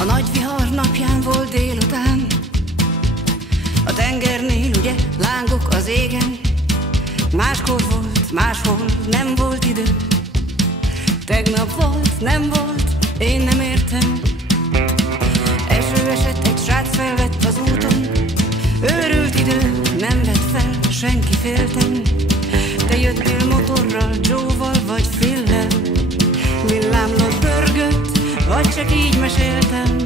A nagy vihar napján volt délután, a tengernél ugye lángok az égen. Máskor volt, máshol nem volt idő. Tegnap volt, nem volt, én nem értem. Eső esett, egy srác felvett az úton. Őrült idő, nem vett fel, senki féltem. Te jöttél motorral, Joe-val vagy Phillel. Villámlott, pörgött, vagy csak így meséltem.